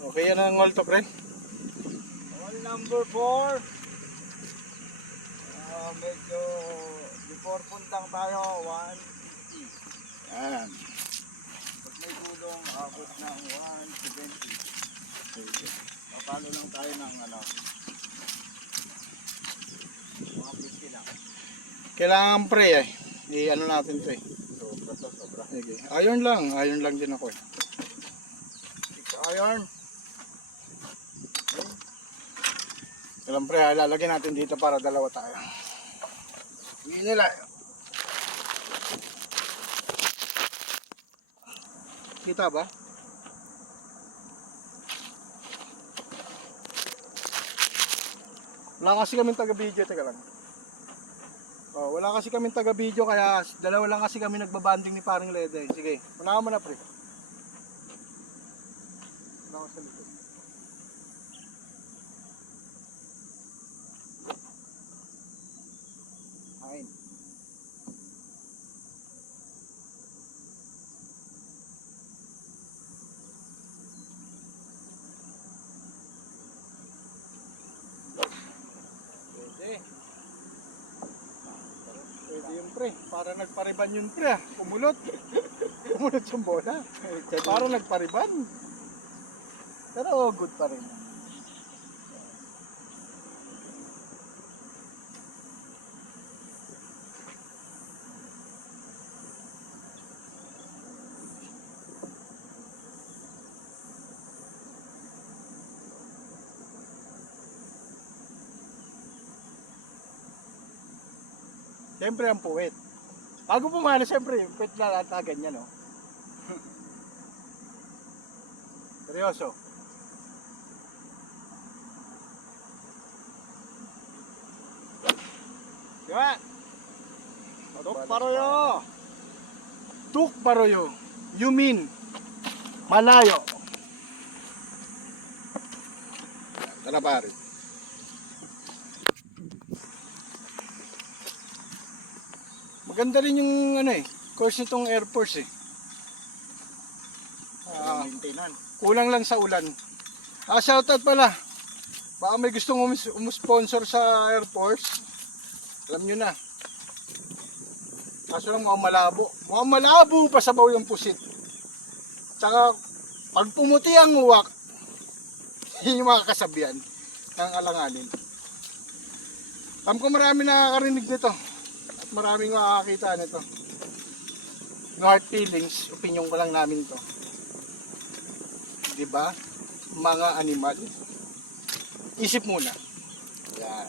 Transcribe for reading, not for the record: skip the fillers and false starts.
Okay, yan ang ngol to, pre. Hole number 4. Medyo before puntang tayo, 150. Yan. Pag may gulong, abot ng 170. Papalo lang tayo ng 150 lang. Kailangan pre eh. I-ano natin to eh. Sobra to, sobra. Okay. Iron lang din ako eh. 6 iron. Kailangan pre, lalagyan natin dito para dalawa tayo. Uwi nila. Kita ba? Wala kasi kaming taga-video, teka lang. Oh, wala kasi kaming taga-video kaya dalawa lang kasi kami nagbabanding ni Paring Lede. Sige, unahan mo na pre. Wala ko sa likod. Ayan. Pwede yun pre, para nagpariban yun pre ah. Kumulot. Kumulot yung bola. Para nagpariban. Pero good pa rin. Siyempre ang puwet. Bago pumalo, siyempre, yung puwet na lahat na ganyan, no? Seryoso. Diba? Tuk paroyo. Tuk paroyo. You mean malayo. Tara pare. Maganda rin yung course nitong Air Force eh. Kulang lang sa ulan. Shoutout pala. Baka may gustong sponsor sa Air Force. Alam nyo na. Kaso lang mukhang malabo. Mukhang malabo pa sabaw yung pusit. Tsaka pag pumuti ang uwak, yun yung mga kasabihan ng alanganin. Alam ko marami nakakarinig nito. Maraming makakakita nito. No hard feelings, opinion ko lang namin to. 'Di ba? Mga animal. Isip muna. Yan.